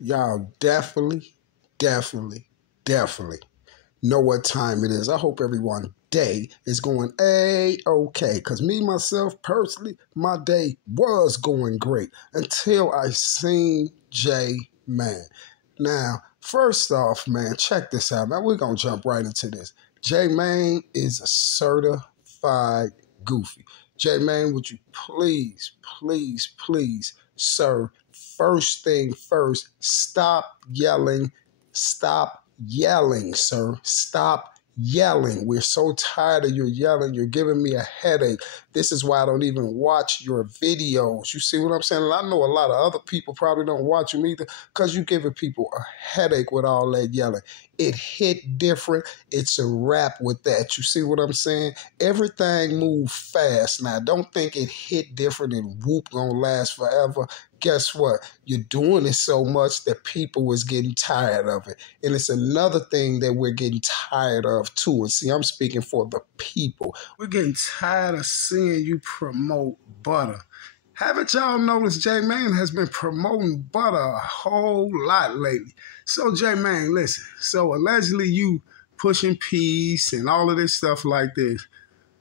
Y'all definitely know what time it is. I hope everyone's day is going A-okay. Because me, myself, personally, my day was going great until I seen J-Man. Now, first off, man, check this out, man. We're going to jump right into this. J-Man is a certified goofy. J-Man, would you please, sir, first thing first, stop yelling, sir. Stop yelling. We're so tired of your yelling. You're giving me a headache. This is why I don't even watch your videos. You see what I'm saying? And I know a lot of other people probably don't watch them either because you're giving people a headache with all that yelling. It hit different. It's a wrap with that. You see what I'm saying? Everything moves fast. Now, don't think it hit different and whoop gonna last forever. Guess what? You're doing it so much that people is getting tired of it. And it's another thing that we're getting tired of too. And see, I'm speaking for the people. We're getting tired of seeing you promote butter. Haven't y'all noticed J-Man has been promoting butter a whole lot lately? So J-Man, listen. So allegedly you pushing peace and all of this stuff like this.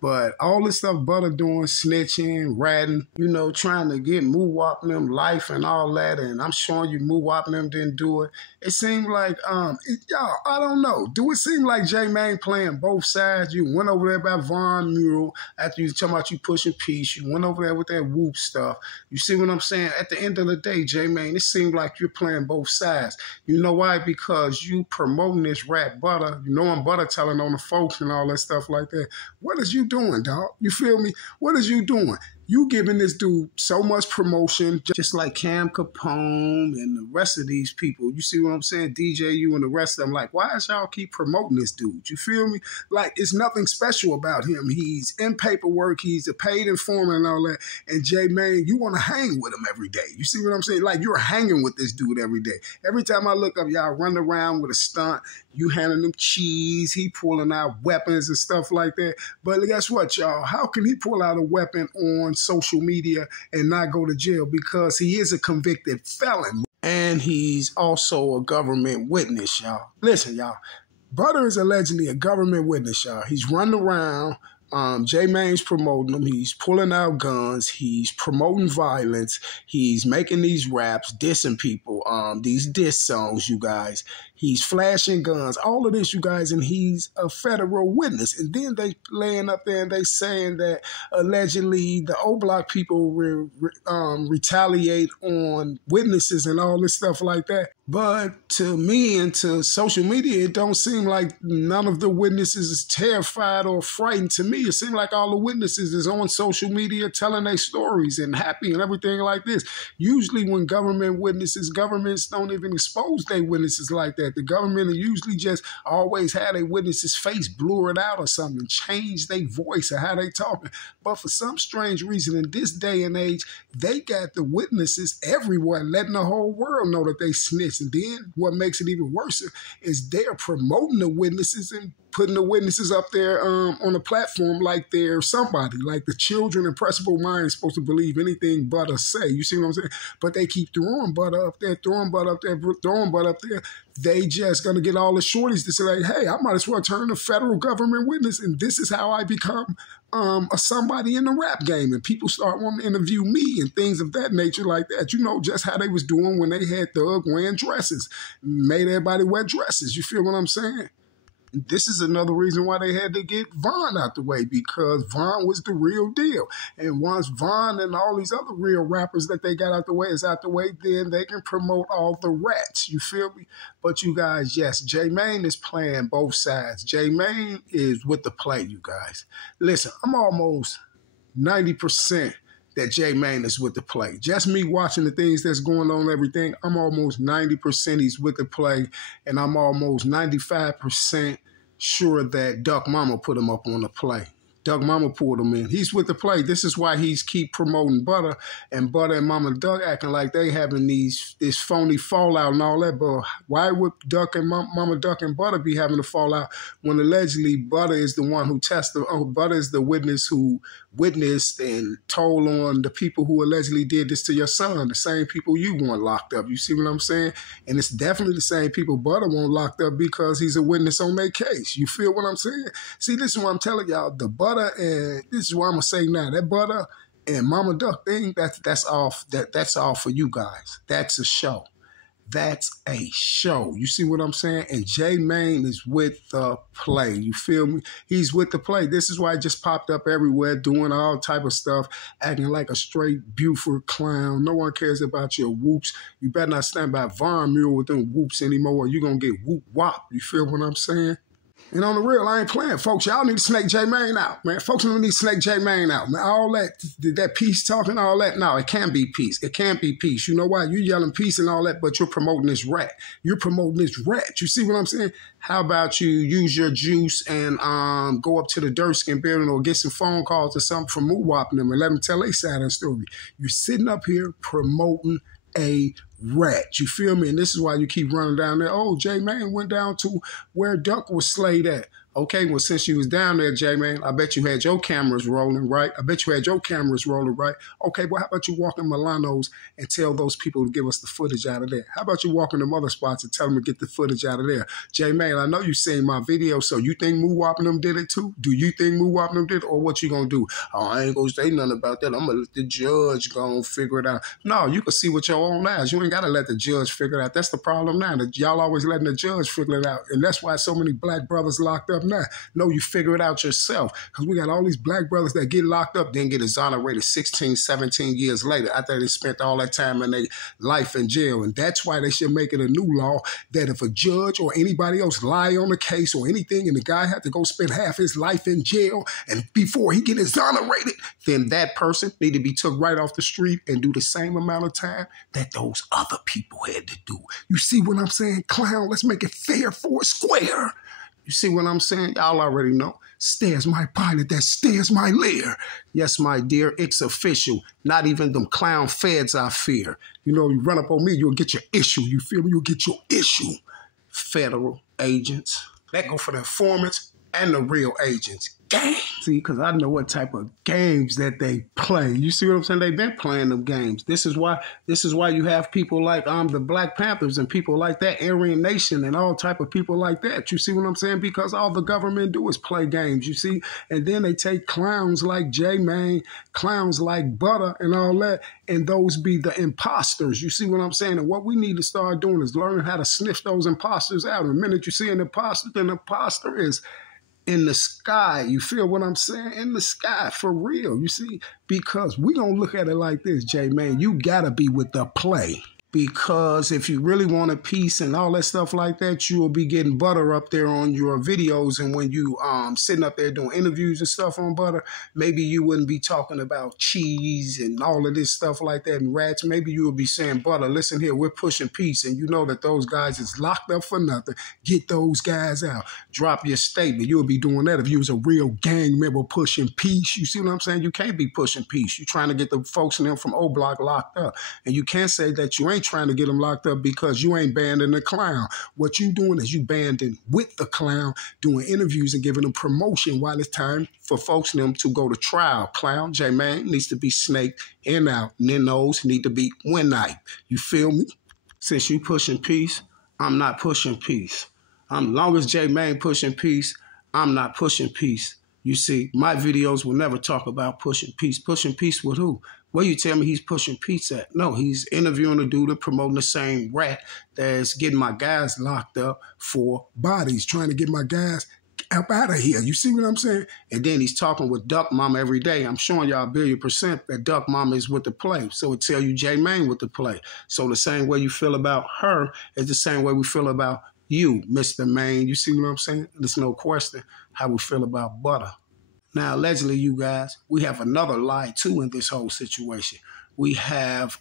But all this stuff Butter doing, snitching, ratting, trying to get Moo-Wop and them life and all that, and I'm showing you Moo-Wop and them didn't do it. It seemed like, y'all, I don't know. Do it seem like J-Man playing both sides? You went over there by Von Mural after you talking about you pushing peace. You went over there with that whoop stuff. You see what I'm saying? At the end of the day, J-Man, it seemed like you're playing both sides. You know why? Because you promoting this rap Butter. You know I'm Butter telling on the folks and all that stuff like that. What is you doing, dog? You feel me? What is you doing? You giving this dude so much promotion, just like Cam Capone and the rest of these people. You see what I'm saying? DJU and the rest of them. Like, why is y'all keep promoting this dude? You feel me? Like, it's nothing special about him. He's in paperwork. He's a paid informant and all that. And J-Man, you want to hang with him every day. You see what I'm saying? Like, you're hanging with this dude every day. Every time I look up, y'all run around with a stunt. You handing him cheese. He pulling out weapons and stuff like that. But guess what, y'all? How can he pull out a weapon on social media and not go to jail? Because he is a convicted felon. And he's also a government witness, y'all. Listen, y'all. Butter is allegedly a government witness, y'all. He's running around. J-Man's promoting him. He's pulling out guns. He's promoting violence. He's making these raps, dissing people, these diss songs, you guys. He's flashing guns, all of this, you guys, and he's a federal witness. And then they laying up there and they saying that allegedly the O-Block people retaliate on witnesses and all this stuff like that. But to me and to social media, it don't seem like none of the witnesses is terrified or frightened. To me, it seems like all the witnesses is on social media telling their stories and happy and everything like this. Usually when government witnesses, governments don't even expose their witnesses like that. The government usually just always had a witness's face blurred out or something, change their voice or how they talking. But for some strange reason in this day and age, they got the witnesses everywhere, letting the whole world know that they snitched. And then what makes it even worse is they're promoting the witnesses and putting the witnesses up there on a platform like they're somebody, like the children in impressionable minds supposed to believe anything Butter say. You see what I'm saying? But they keep throwing Butter up there, throwing Butter up there, throwing Butter up there. They just gonna get all the shorties to say, like, hey, I might as well turn to federal government witness, and this is how I become a somebody in the rap game, and people start wanting to interview me and things of that nature like that. You know, just how they was doing when they had Thug wearing dresses, made everybody wear dresses. You feel what I'm saying? This is another reason why they had to get Von out the way, because Von was the real deal. And once Von and all these other real rappers that they got out the way is out the way, then they can promote all the rats. You feel me? But you guys, yes, J-Man is playing both sides. J-Man is with the play, you guys. Listen, I'm almost 90% that J-Man is with the play. Just me watching the things that's going on, everything, I'm almost 90% he's with the play, and I'm almost 95% sure that Duck Mama put him up on the play. Duck Mama pulled him in. He's with the play. This is why he's keep promoting Butter, and Butter and Mama Duck acting like they having this phony fallout and all that. But why would Duck and Mama Duck and Butter be having a fallout when allegedly Butter is the one who Butter is the witness who witnessed and told on the people who allegedly did this to your son, the same people you want locked up. You see what I'm saying? And it's definitely the same people Butter want locked up because he's a witness on their case. You feel what I'm saying? See, this is what I'm telling y'all. The Butter, and this is what I'm gonna say now. That Butter and Mama Duck thing, that's all for you guys. That's a show. That's a show. You see what I'm saying? And J Mane is with the play. You feel me? He's with the play. This is why it just popped up everywhere, doing all type of stuff, acting like a straight Buford clown. No one cares about your whoops. You better not stand by Von Mule with them whoops anymore, or you're going to get whoop wop. You feel what I'm saying? And on the real, I ain't playing, folks. Y'all need to snake J Mane out, man. Folks don't need to snake J Mane out, man. All that peace talking, all that. No, it can't be peace. It can't be peace. You know why? You yelling peace and all that, but you're promoting this rat. You're promoting this rat. You see what I'm saying? How about you use your juice and go up to the Durskin building or get some phone calls or something from Moo-Wopping them and let them tell their side of the story. You're sitting up here promoting a rat. You feel me? And this is why you keep running down there. Oh, J Mane went down to where Duck was slayed at. Okay, well, since you was down there, J Mane, I bet you had your cameras rolling, right? Okay, well, how about you walk in Milano's and tell those people to give us the footage out of there? How about you walk in them other spots and tell them to get the footage out of there? J Mane, I know you seen my video, so you think Moo-Wopping them did it too? Do you think Moo-Wopping them did it? Or what you gonna do? Oh, I ain't gonna say nothing about that. I'm gonna let the judge go and figure it out. No, you can see with your own eyes. You ain't gotta let the judge figure it out. That's the problem now. That y'all always letting the judge figure it out. And that's why so many black brothers locked up now. No, you figure it out yourself. Because we got all these black brothers that get locked up, then get exonerated 16, 17 years later after they spent all that time in their life in jail. And that's why they should make it a new law that if a judge or anybody else lie on the case or anything and the guy had to go spend half his life in jail and before he get exonerated, then that person need to be took right off the street and do the same amount of time that those other people had to do. You see what I'm saying? Clown, let's make it fair for a square. You see what I'm saying? Y'all already know. Stairs my pilot, that stairs my lair. Yes, my dear, it's official. Not even them clown feds I fear. You know, you run up on me, you'll get your issue. You feel me? You'll get your issue. Federal agents. That go for the informants and the real agents. Gang. See, because I know what type of games that they play. You see what I'm saying? They've been playing them games. This is why you have people like the Black Panthers and people like that, Aryan Nation and all type of people like that. You see what I'm saying? Because all the government do is play games, you see? And then they take clowns like J Mane, clowns like Butter and all that, and those be the imposters. You see what I'm saying? And what we need to start doing is learning how to sniff those imposters out. And the minute you see an imposter, then the imposter is in the sky. You feel what I'm saying? In the sky, for real, you see? Because we gonna look at it like this, J Mane, you gotta be with the play. Because if you really want a piece and all that stuff like that, you will be getting Butter up there on your videos. And when you sitting up there doing interviews and stuff on Butter, maybe you wouldn't be talking about cheese and all of this stuff like that and rats. Maybe you would be saying, Butter, listen here, we're pushing peace. And you know that those guys is locked up for nothing. Get those guys out. Drop your statement. You would be doing that if you was a real gang member pushing peace. You see what I'm saying? You can't be pushing peace. You're trying to get the folks in there from O Block locked up. And you can't say that you ain't trying to get them locked up because you ain't banding the clown. What you doing is you banding with the clown, doing interviews and giving them promotion while it's time for folks in them to go to trial. Clown, J Mane needs to be snaked in out. And then those need to be win night. You feel me? Since you pushing peace, I'm not pushing peace. Long as J Mane pushing peace, I'm not pushing peace. You see, my videos will never talk about pushing peace. Pushing peace with who? Where you tell me he's pushing peace at? No, he's interviewing a dude and promoting the same rat that's getting my guys locked up for bodies, trying to get my guys up out of here. You see what I'm saying? And then he's talking with Duck Mama every day. I'm showing y'all 1,000,000,000% that Duck Mama is with the play. So it tell you J Mane with the play. So the same way you feel about her is the same way we feel about you, Mr. Mane. You see what I'm saying? There's no question how we feel about Butter. Now, allegedly, you guys, we have another lie, too, in this whole situation. We have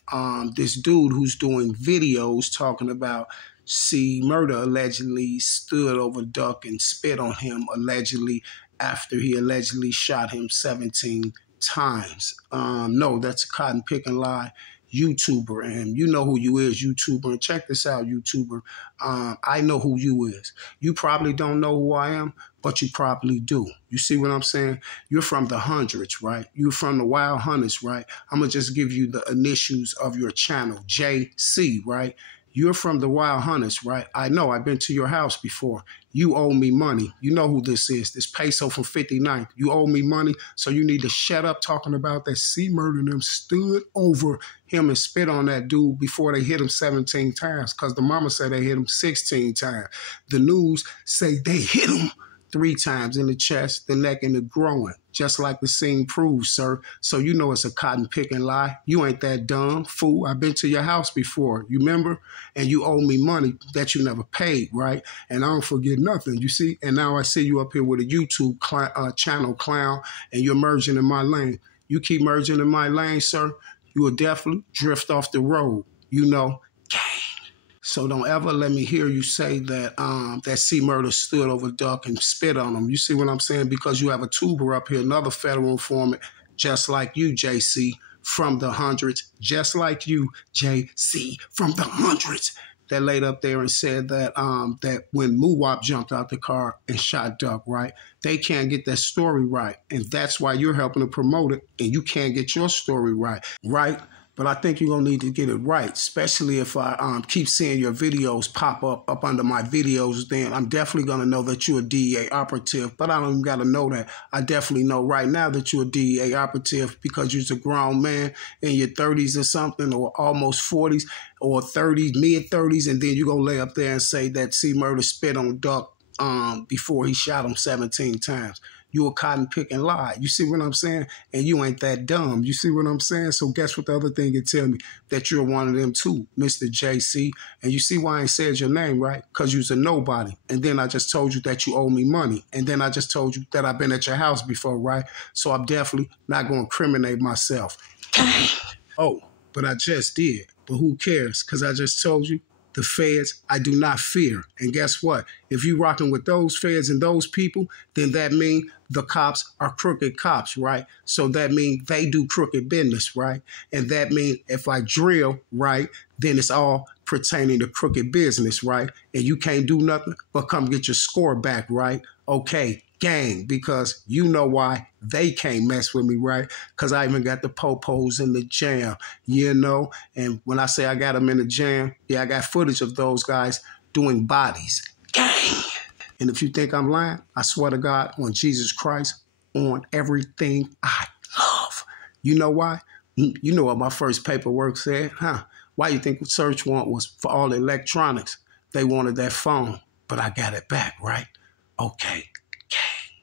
this dude who's doing videos talking about Murda allegedly stood over Duck and spit on him, allegedly, after he allegedly shot him 17 times. No, that's a cotton-picking lie. YouTuber, and you know who you is, YouTuber. And check this out, YouTuber. I know who you is. You probably don't know who I am, but you probably do. You see what I'm saying? You're from the hundreds, right? You're from the Wild Hunters, right? I'm going to just give you the initials of your channel, JC, right? You're from the Wild Hunters, right? I know. I've been to your house before. You owe me money. You know who this is. This peso from 59th. You owe me money, so you need to shut up talking about that Murda them stood over him and spit on that dude before they hit him 17 times, because the mama said they hit him 16 times. The news say they hit him 3 times in the chest, the neck, and the groin, just like the scene proves, sir. So you know it's a cotton-picking lie. You ain't that dumb, fool. I've been to your house before, you remember? And you owe me money that you never paid, right? And I don't forget nothing, you see? And now I see you up here with a YouTube channel, clown, and you're merging in my lane. You keep merging in my lane, sir, you will definitely drift off the road, you know? So don't ever let me hear you say that that Murda stood over Duck and spit on him. You see what I'm saying? Because you have a tuber up here, another federal informant, just like you, JC, from the hundreds, just like you, JC, from the hundreds, that laid up there and said that that when Muwap jumped out the car and shot Duck, right? They can't get that story right. And that's why you're helping to promote it, and you can't get your story right, right? But I think you're going to need to get it right, especially if I keep seeing your videos pop up under my videos. Then I'm definitely going to know that you're a DEA operative, but I don't even got to know that. I definitely know right now that you're a DEA operative because you're a grown man in your 30s or something, or almost 40s or 30s, mid-30s, and then you're going to lay up there and say that Murda spit on Duck before he shot him 17 times. You a cotton-picking lie. You see what I'm saying? And you ain't that dumb. You see what I'm saying? So guess what the other thing it tell me? That you're one of them too, Mr. JC. And you see why I ain't said your name, right? Because you's a nobody. And then I just told you that you owe me money. And then I just told you that I've been at your house before, right? So I'm definitely not going to incriminate myself. Oh, but I just did. But who cares? Because I just told you. The feds, I do not fear. And guess what? If you rocking with those feds and those people, then that means the cops are crooked cops, right? So that means they do crooked business, right? And that means if I drill, right, then it's all pertaining to crooked business, right? And you can't do nothing but come get your score back, right? Okay, gang, because you know why they can't mess with me, right? Because I even got the popos in the jam, you know? And when I say I got them in the jam, yeah, I got footage of those guys doing bodies. Gang! And if you think I'm lying, I swear to God, on Jesus Christ, on everything I love. You know why? You know what my first paperwork said, huh? Why you think the search warrant was for all the electronics? They wanted that phone, but I got it back, right? Okay.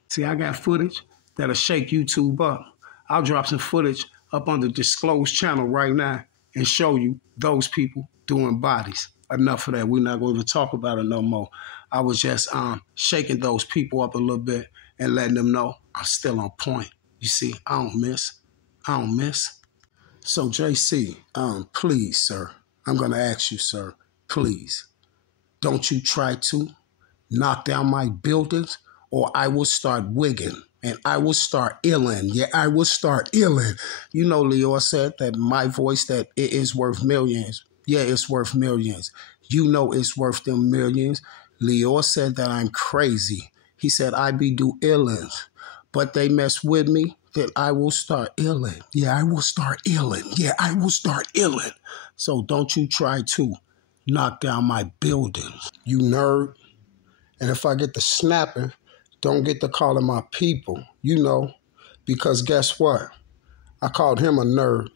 See, I got footage that'll shake YouTube up. I'll drop some footage up on the disclosed channel right now and show you those people doing bodies. Enough of that. We're not going to talk about it no more. I was just shaking those people up a little bit and letting them know I'm still on point. You see, I don't miss. I don't miss. So, JC, please, sir, I'm going to ask you, sir, please, don't you try to knock down my buildings, or I will start wigging and I will start illing. Yeah, I will start illing. You know, Leo said that my voice, that it is worth millions. Yeah, it's worth millions. You know it's worth them millions. Leo said that I'm crazy. He said I be do illings, but they mess with me, that I will start illing. Yeah, I will start illing. Yeah, I will start illing. So don't you try to knock down my buildings, you nerd. And if I get to snapping, don't get to calling my people, you know, because guess what? I called him a nerd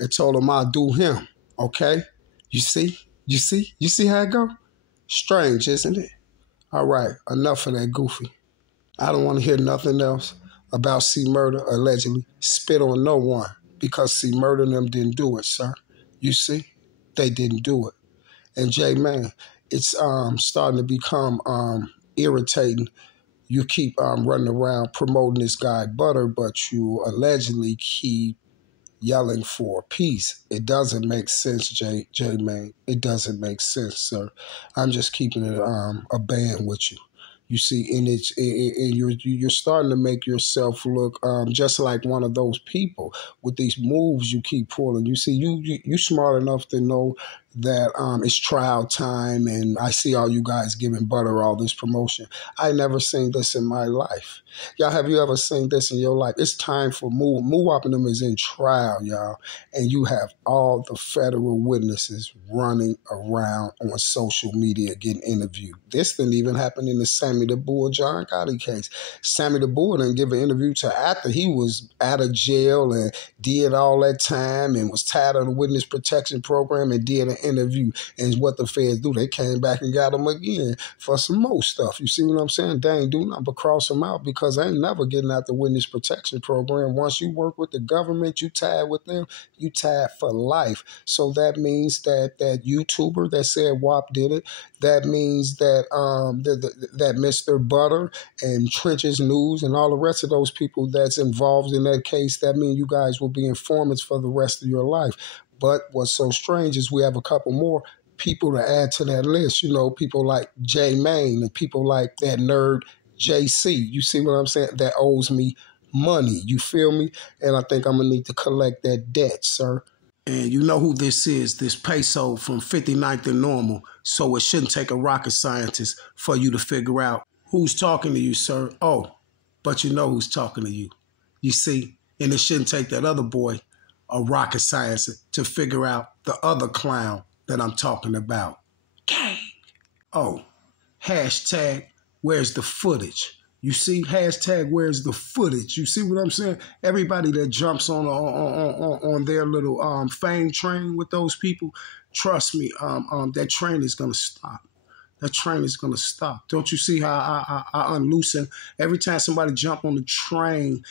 and told him I'll do him, okay? You see? You see? You see how it go? Strange, isn't it? All right, enough of that goofy. I don't want to hear nothing else about Murda allegedly spit on no one, because Murda and them didn't do it, sir. You see? They didn't do it. And J-Man, it's starting to become irritating. You keep running around promoting this guy Butter, but you allegedly keep yelling for peace. It doesn't make sense, J-Man. It doesn't make sense, sir. I'm just keeping it a band with you. You see, and you're starting to make yourself look just like one of those people with these moves you keep pulling. You see, you smart enough to know that it's trial time, and I see all you guys giving Butter all this promotion. I never seen this in my life. Y'all, have you ever seen this in your life? It's time for Move. Move up and them is in trial, y'all, and you have all the federal witnesses running around on social media getting interviewed. This didn't even happen in the Sammy the Bull John Gotti case. Sammy the Bull didn't give an interview till after he was out of jail and did all that time and was tired of the witness protection program and did an interview. And what the feds do, they came back and got him again for some more stuff. You see what I'm saying? They ain't do nothing but cross him out because they ain't never getting out the witness protection program. Once you work with the government, you tied with them, you tied for life. So that means that YouTuber that said WAP did it, that means that that Mr. Butter and Trenches News and all the rest of those people that's involved in that case, that means you guys will be informants for the rest of your life. But what's so strange is we have a couple more people to add to that list. You know, people like J Main and people like that nerd JC. You see what I'm saying? That owes me money. You feel me? And I think I'm going to need to collect that debt, sir. And you know who this is, this peso from 59th and Normal. So it shouldn't take a rocket scientist for you to figure out who's talking to you, sir. Oh, but you know who's talking to you. You see, and it shouldn't take that other boy, a rocket scientist, to figure out the other clown that I'm talking about. Gang. Oh, hashtag, where's the footage? You see, hashtag, where's the footage? You see what I'm saying? Everybody that jumps on their little fame train with those people, trust me, that train is gonna stop. That train is gonna stop. Don't you see how I unloosen? Every time somebody jump on the train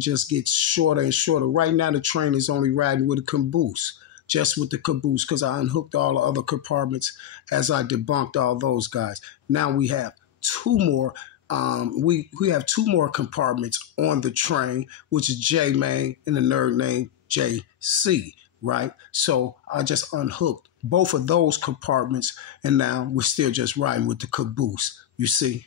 just gets shorter and shorter. Right now, the train is only riding with a caboose. Just with the caboose, because I unhooked all the other compartments as I debunked all those guys. Now we have two more. We have two more compartments on the train, which is J Main and the nerd named JC, right? So I just unhooked both of those compartments, and now we're still just riding with the caboose, you see?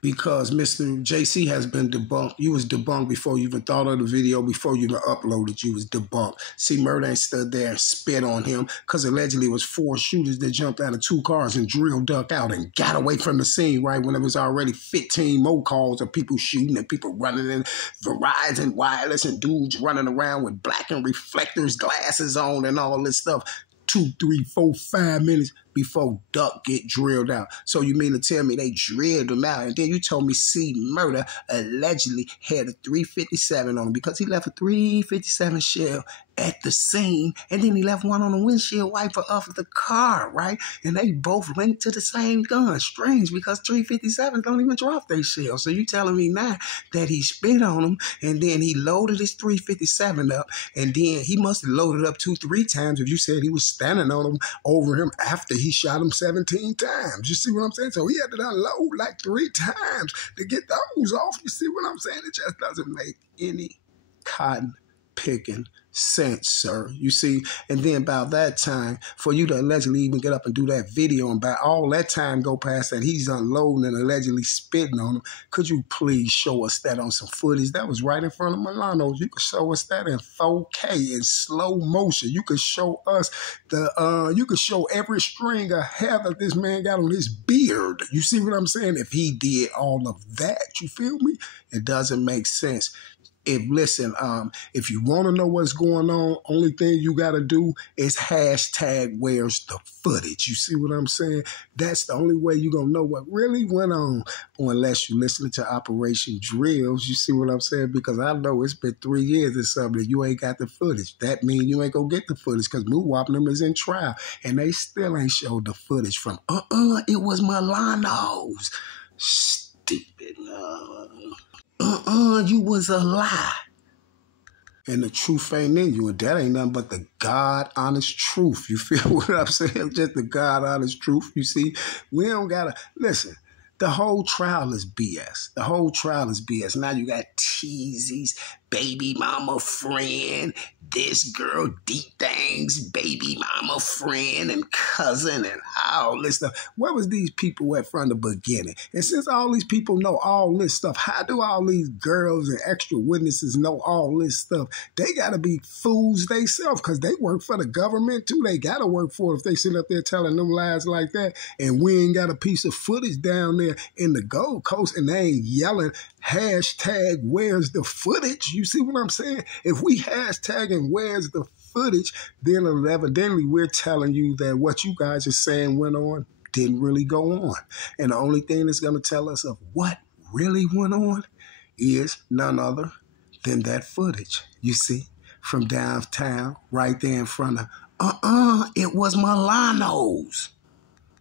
Because Mr. JC has been debunked. You was debunked before you even thought of the video, before you even uploaded, you was debunked. See, Murda ain't stood there and spit on him because allegedly it was 4 shooters that jumped out of 2 cars and drill duck out and got away from the scene, right, when there was already 15 more calls of people shooting and people running in Verizon wireless and dudes running around with black and reflectors, glasses on and all this stuff. 2, 3, 4, 5 minutes before Duck get drilled out. So you mean to tell me they drilled him out, and then you told me C Murda allegedly had a 357 on him because he left a 357 shell at the scene, and then he left one on the windshield wiper of the car, right? And they both linked to the same gun. Strange, because 357s don't even drop their shell. So you telling me now that he spit on him, and then he loaded his 357 up, and then he must have loaded up 2, 3 times if you said he was standing on him over him after he shot him 17 times. You see what I'm saying? So he had to unload like 3 times to get those off. You see what I'm saying? It just doesn't make any cotton picking sense, sir. You see, and then about that time, for you to allegedly even get up and do that video, and by all that time go past that he's unloading and allegedly spitting on him, could you please show us that on some footage? That was right in front of Milano's. You could show us that in 4K in slow motion. You could show us you could show every string of hair that this man got on his beard. You see what I'm saying? If he did all of that, you feel me? It doesn't make sense. If you want to know what's going on, only thing you got to do is hashtag where's the footage. You see what I'm saying? That's the only way you're going to know what really went on, unless you listen to Operation Drills. You see what I'm saying? Because I know it's been 3 years or something, you ain't got the footage. That means you ain't going to get the footage because Muwap and them is in trial, and they still ain't showed the footage from, it was Milano's. Stupid. You was a lie. And the truth ain't in you, and that ain't nothing but the God-honest truth. You feel what I'm saying? Just the God-honest truth, you see? We don't gotta, listen, the whole trial is BS. The whole trial is BS. Now you got Teezy's baby mama friend, this girl, D-Thing's baby mama friend and cousin and all this stuff. Where was these people at from the beginning? And since all these people know all this stuff, how do all these girls and extra witnesses know all this stuff? They got to be fools themselves because they work for the government too. They got to work for it if they sit up there telling them lies like that. And we ain't got a piece of footage down there in the Gold Coast and they ain't yelling hashtag where's the footage. You see what I'm saying? If we hashtagging where's the footage, then evidently we're telling you that what you guys are saying went on didn't really go on. And the only thing that's going to tell us of what really went on is none other than that footage, you see, from downtown, right there in front of, it was Milano's.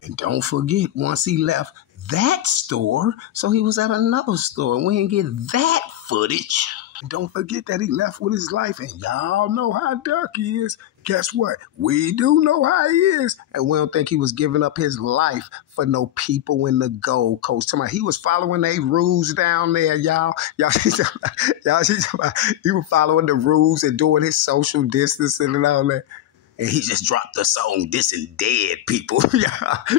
And don't forget, once he left that store, so he was at another store, and we didn't get that footage. And don't forget that he left with his life, and y'all know how Duck is. Guess what? We do know how he is, and we don't think he was giving up his life for no people in the Gold Coast. He was following their rules down there, y'all. He was following the rules and doing his social distancing and all that. And he just dropped the song Dissing Dead People.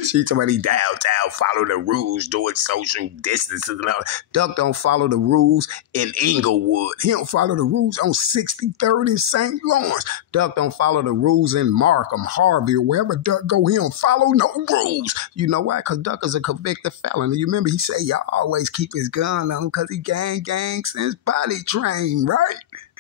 She told me he downtown follow the rules doing social distancing and all that. Duck don't follow the rules in Inglewood. He don't follow the rules on 63rd in St. Lawrence. Duck don't follow the rules in Markham, Harvey, or wherever Duck go. He don't follow no rules. You know why? Because Duck is a convicted felon. And you remember he said y'all always keep his gun on him because he gang since body trained, right?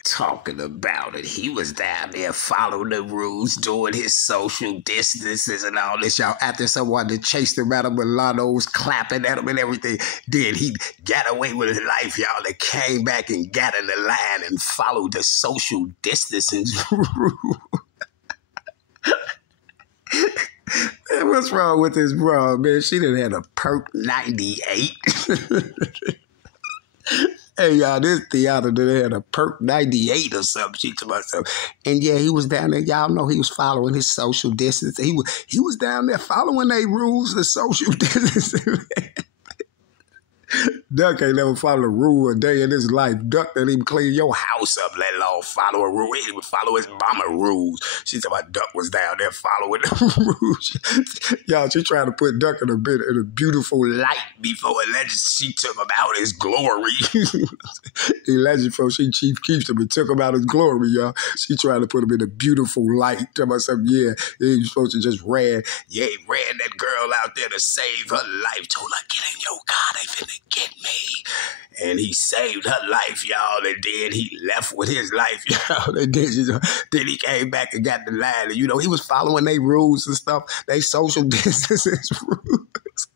Talking about it. He was down there following the rules, doing his social distances and all this, y'all. After someone that chased him out of Milano's, clapping at him and everything, then he got away with his life, y'all. They came back and got in the line and followed the social distancing rule. Man, what's wrong with this bro, man? She done had a perk 98. Hey, y'all, this theater that had a perk 98 or something. She to myself. And yeah, he was down there. Y'all know he was following his social distance. He was down there following their rules, the social distancing. Duck ain't never followed a rule a day in his life. Duck didn't even clean your house up, let alone follow a rule. He didn't even follow his mama rules. She said my Duck was down there following the rules. Y'all, she tried to put Duck in a beautiful light before she took him out his glory. Allegedly, before she chief keeps him and took him out his glory, y'all. She tried to put him in a beautiful light. Tell myself, yeah, he was supposed to just ran that girl out there to save her life. Told her, get in your car, they finna get me. And he saved her life, y'all, and then he left with his life, y'all. And then he came back and got the line. And, you know, he was following their rules and stuff, they social distancing rules.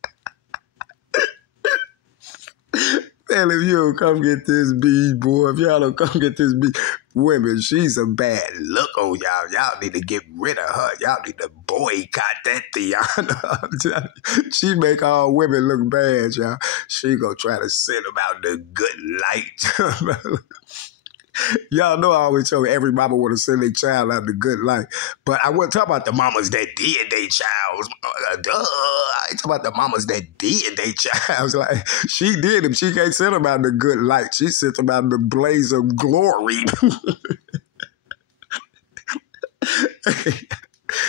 Man, if you don't come get this beat, boy, if y'all don't come get this beat, women, she's a bad look on y'all. Y'all need to get rid of her. Y'all need to boycott that Tiana. She make all women look bad, y'all. She gonna try to send them out the good light. Y'all know I always tell me every mama want to send their child out the good life. But I wasn't talking about the mamas that did their child. I ain't talking about the mamas that did their child. Like, she did them. She can't send them out the good light. She sent them out in the blaze of glory.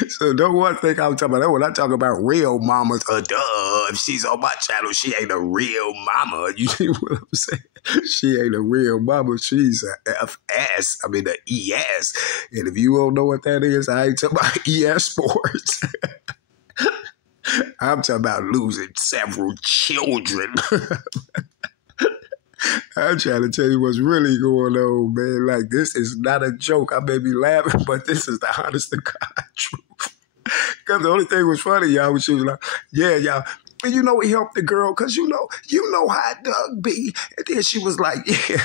So don't one think I'm talking about that when I talk about real mamas. If she's on my channel, she ain't a real mama. You see what I'm saying? She ain't a real mama. She's a FS. I mean, a ES. And if you don't know what that is, I ain't talking about ES Sports. I'm talking about losing several children. I'm trying to tell you what's really going on, man. Like, this is not a joke. I may be laughing, but this is the honest to God truth. Because the only thing was funny, y'all, when she was like, yeah, y'all. And you know, he helped the girl because you know how Doug be. And then she was like, yeah.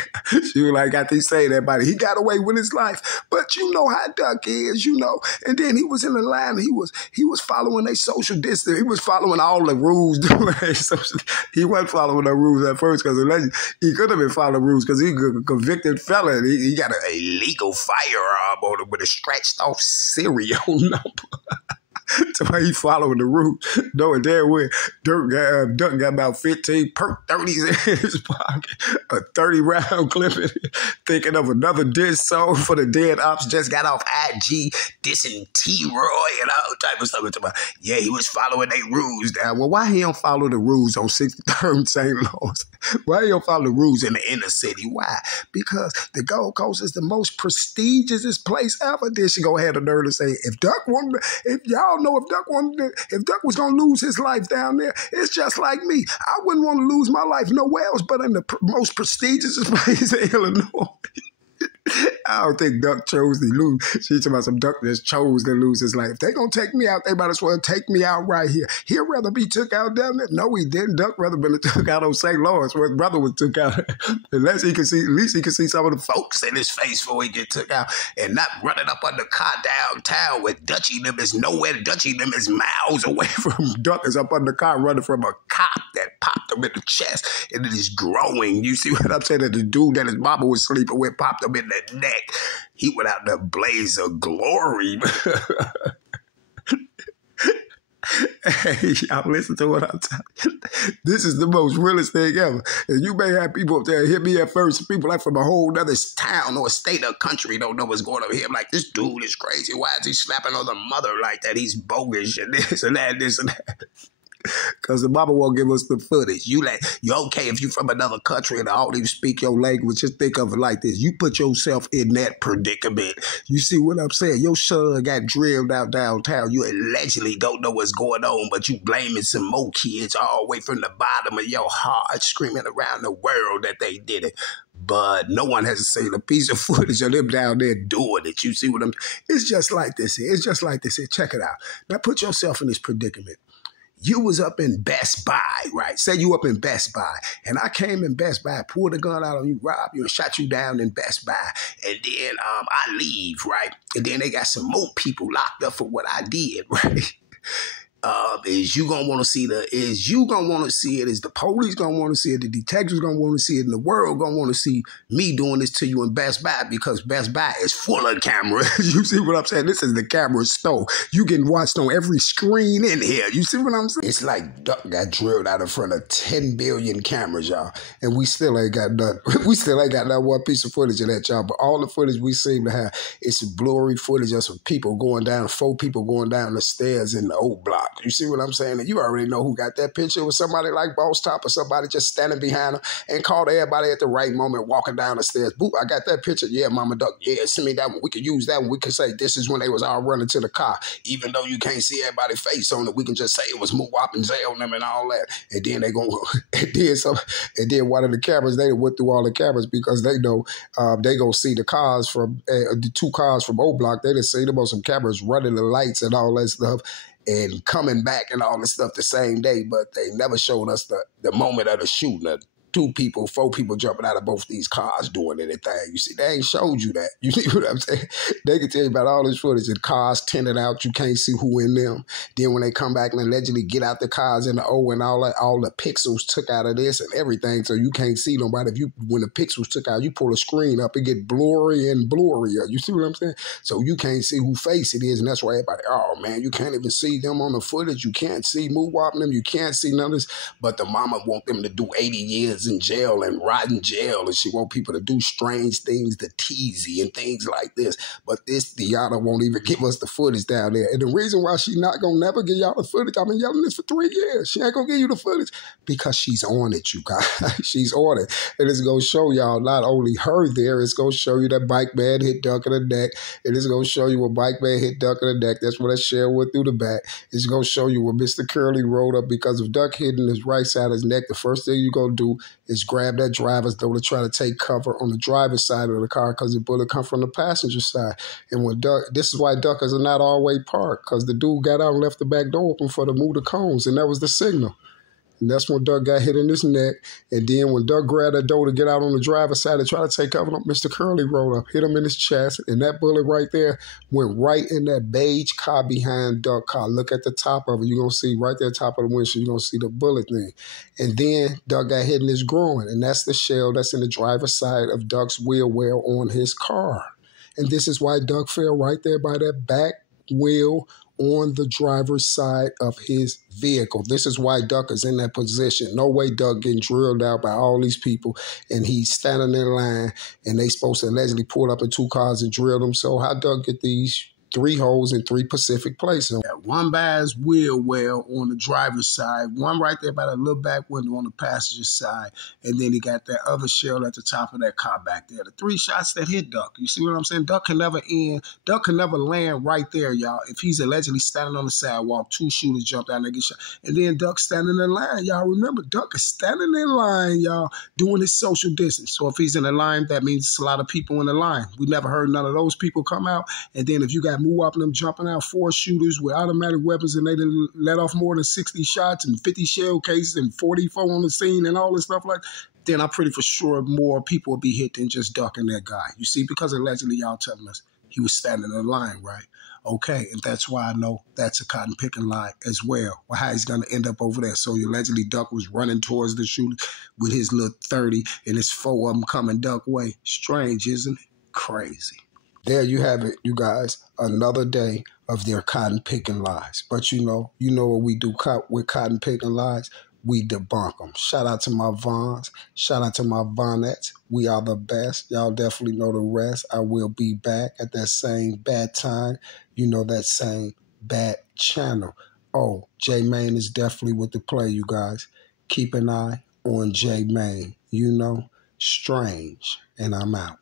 She was like, after he say that about it, he got away with his life. But you know how Doug is, you know. And then he was in the line. He was following a social distance. He was following all the rules. He wasn't following the rules at first because he could have been following rules because he's a convicted felon. He got an illegal firearm on him with a scratched off serial number. So he following the route, knowing damn well Duck got about 15 perk 30s in his pocket, a 30-round clip, thinking of another diss song for the dead ops. Just got off IG dissing T-Roy and all type of stuff. Yeah, he was following their rules now. Well, why he don't follow the rules on 63rd St. Louis? Why he don't follow the rules in the inner city? Why? Because the Gold Coast is the most prestigious place ever. Then she go ahead and nerve to say, if Duck was gonna lose his life down there, it's just like me. I wouldn't want to lose my life nowhere else but in the most prestigious place in Illinois. I don't think Duck chose to lose. She's talking about some Duck just chose to lose his life. If they gonna take me out, they might as well take me out right here. He'd rather be took out down there. No, he didn't. Duck rather been took out on St. Lawrence where his brother was took out. At least he could see some of the folks in his face before he get took out, and not running up on the car downtown where Dutchie them is nowhere. Dutchie them is miles away from Duck is up on the car running from a cop that popped him in the chest, and it is growing. You see what I'm saying? That the dude that his mama was sleeping with popped him in the neck. He went out in a blaze of glory. Hey, y'all listen to what I'm telling you. This is the most realest thing ever. And you may have people up there hit me at first. People like from a whole other town or state or country don't know what's going on here. I'm like, this dude is crazy. Why is he slapping on the mother like that? He's bogus and this and that, this and that. Because the mama won't give us the footage. You're okay if you're from another country and I don't even speak your language. Just think of it like this. You put yourself in that predicament. You see what I'm saying? Your son got drilled out downtown. You allegedly don't know what's going on, but you blaming some more kids all the way from the bottom of your heart, screaming around the world that they did it. But no one has seen a piece of footage of them down there doing it. You see what I'm... It's just like this here. It's just like this here. Check it out. Now put yourself in this predicament. You was up in Best Buy, right? Say you up in Best Buy, and I came in Best Buy, pulled a gun out on you, robbed you, and shot you down in Best Buy. And then I leave, right? And then they got some more people locked up for what I did, right? Is you gonna want to see it? Is the police gonna want to see it? The detectives gonna want to see it? And the world gonna want to see me doing this to you in Best Buy because Best Buy is full of cameras. You see what I'm saying? This is the camera store. You getting watched on every screen in here. You see what I'm saying? It's like Duck got drilled out in front of 10 billion cameras, y'all, and we still ain't got none. We still ain't got that one piece of footage of that, y'all. But all the footage we seem to have, it's blurry footage of some people going down, 4 people going down the stairs in the old block. You see what I'm saying? And you already know who got that picture. It was somebody like Boss Top or somebody just standing behind her and called everybody at the right moment walking down the stairs. Boop, I got that picture. Yeah, Mama Duck. Yeah, send me that one. We could use that one. We could say this is when they was all running to the car. Even though you can't see everybody's face on it, we can just say it was Moop and Zay on them and all that. And then they gonna and then one of the cameras, they went through all the cameras because they know they gonna see the cars from the 2 cars from O Block. They done see them on some cameras running the lights and all that stuff. And coming back and all this stuff the same day, but they never showed us the moment of the shooting. 2 people, 4 people jumping out of both these cars doing anything. You see, they ain't showed you that. You see what I'm saying? They can tell you about all this footage and cars tinted out. You can't see who in them. Then when they come back and allegedly get out the cars in the O and all that, all the pixels took out of this and everything, so you can't see nobody. When the pixels took out, you pull a screen up, it get blurry and blurrier. You see what I'm saying? So you can't see who face it is, and that's why everybody, oh man, you can't even see them on the footage. You can't see Moop them. You can't see none of this. But the mama want them to do 80 years in jail and rot in jail, and she want people to do strange things to teasy and things like this. But this Deanna won't even give us the footage down there. And the reason why she not gonna never give y'all the footage, I've been yelling this for 3 years. She ain't gonna give you the footage because she's on it, you guys. She's on it. And it's gonna show y'all not only her there, it's gonna show you that bike man hit Duck in the neck. And it's gonna show you a bike man hit Duck in the neck. That's what that shell went through the back. It's gonna show you where Mr. Curly rolled up because of Duck hitting his right side of his neck. The first thing you're gonna do is grab that driver's door to try to take cover on the driver's side of the car because the bullet come from the passenger side. And when Duck, this is why Duckers are not always parked, because the dude got out and left the back door open for the move the cones, and that was the signal. And that's when Duck got hit in his neck. And then when Duck grabbed that door to get out on the driver's side to try to take cover, Mr. Curly rolled up, hit him in his chest, and that bullet right there went right in that beige car behind Duck's car. Look at the top of it. You're going to see right there at the top of the windshield, you're going to see the bullet thing. And then Duck got hit in his groin, and that's the shell that's in the driver's side of Duck's wheel well on his car. And this is why Duck fell right there by that back wheel on the driver's side of his vehicle. This is why Duck is in that position. No way Duck getting drilled out by all these people and he's standing in line and they supposed to allegedly pull up in 2 cars and drill him. So how Duck get these 3 holes in 3 Pacific places? One by his wheel well on the driver's side, one right there by the little back window on the passenger side, and then he got that other shell at the top of that car back there. The 3 shots that hit Duck. You see what I'm saying? Duck can never land right there, y'all. If he's allegedly standing on the sidewalk, 2 shooters jump out and they get shot. And then Duck standing in line, y'all. Remember, Duck is standing in line, y'all, doing his social distance. So if he's in a line, that means it's a lot of people in the line. We never heard none of those people come out. And then if you got Muwap and them jumping out, 4 shooters with automatic weapons, and they done let off more than 60 shots and 50 shell cases and 44 on the scene and all this stuff like that, then I'm pretty for sure more people will be hit than just Duck and that guy. You see, because allegedly y'all telling us he was standing in line, right? Okay, and that's why I know that's a cotton picking lie as well. Well, how he's going to end up over there. So allegedly Duck was running towards the shooter with his little 30 and his 4 of them coming Duck way. Strange, isn't it? Crazy. There you have it, you guys. Another day of their cotton picking lies. But you know what we do with cotton picking lies? We debunk them. Shout out to my Vons. Shout out to my Vonettes. We are the best. Y'all definitely know the rest. I will be back at that same bad time. You know, that same bad channel. Oh, J Main is definitely with the play, you guys. Keep an eye on J Main. You know, strange. And I'm out.